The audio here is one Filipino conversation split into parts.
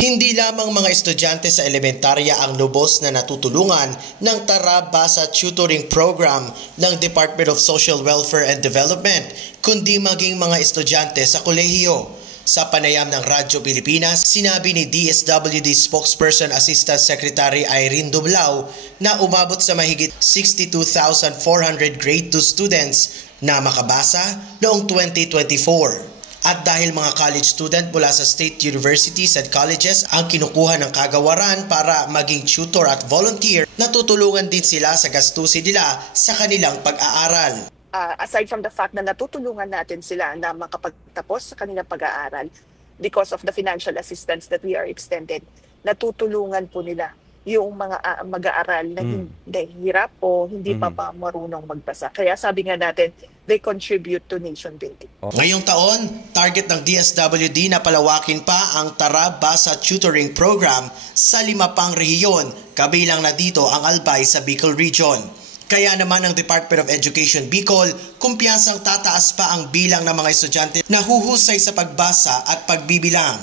Hindi lamang mga estudyante sa elementarya ang lubos na natutulungan ng Tara Basa Tutoring Program ng Department of Social Welfare and Development, kundi maging mga estudyante sa kolehiyo. Sa panayam ng Radyo Pilipinas, sinabi ni DSWD Spokesperson Assistant Secretary Irene Dublao na umabot sa mahigit 62,400 grade 2 students na makabasa noong 2024. At dahil mga college student mula sa state universities and colleges ang kinukuha ng kagawaran para maging tutor at volunteer, natutulungan din sila sa gastusin nila sa kanilang pag-aaral. Aside from the fact na natutulungan natin sila na makapagtapos sa kanilang pag-aaral because of the financial assistance that we are extended, natutulungan po nila yung mga mag-aaral na hindi hirap o hindi pa marunong magbasa. Kaya sabi nga natin, they contribute to nation building. Ngayong taon, target ng DSWD na palawakin pa ang Tara Basa Tutoring Program sa 5 pang rehiyon, kabilang na dito ang Albay sa Bicol Region. Kaya naman ang Department of Education Bicol, kumpiyansang tataas pa ang bilang ng mga estudyante na huhusay sa pagbasa at pagbibilang.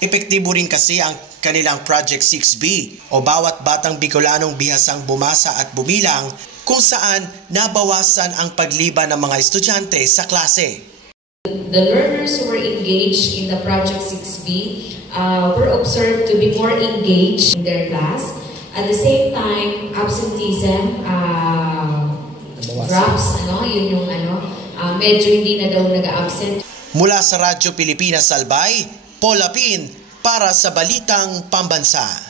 Epektibo rin kasi ang kanilang Project 6B o bawat batang Bicolanong bihasang bumasa at bumilang, kung saan nabawasan ang pagliba ng mga estudyante sa klase. The learners who were engaged in the Project 6B were observed to be more engaged in their class. At the same time, absenteeism drops, yun yung medyo hindi na daw nag-absent. Mula sa Radyo Pilipinas Albay, Paul Lapin para sa Balitang Pambansa.